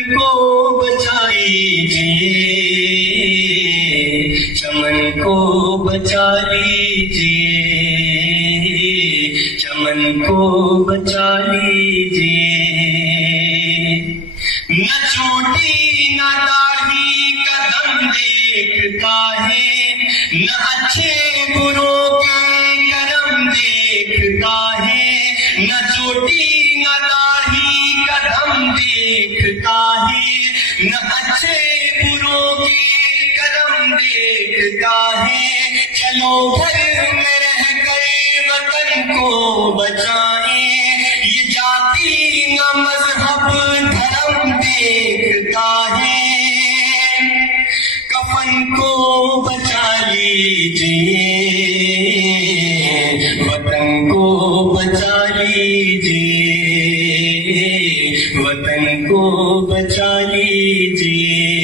کو بچا لیجیے، چمن کو بچا لیجیے، چمن کو بچا لیجیے۔ نہ چوٹی نہ داڑھی قدم دیکھتا ہے، نہ اچھے بروں کے کرم دیکھتا ہے، نہ چوٹی نہ داڑھی قدم دیکھتا ہے، نہ اچھے بروں کے کرم دیکھتا ہے۔ چلو گھر میں رہ کر وطن کو بچائیں، یہ جاتی نہ مذہب دھرم دیکھتا ہے۔ کفن کو بچا لیجیے، وطن کو بچا لیجیے، وطن کو بچا لیجیے۔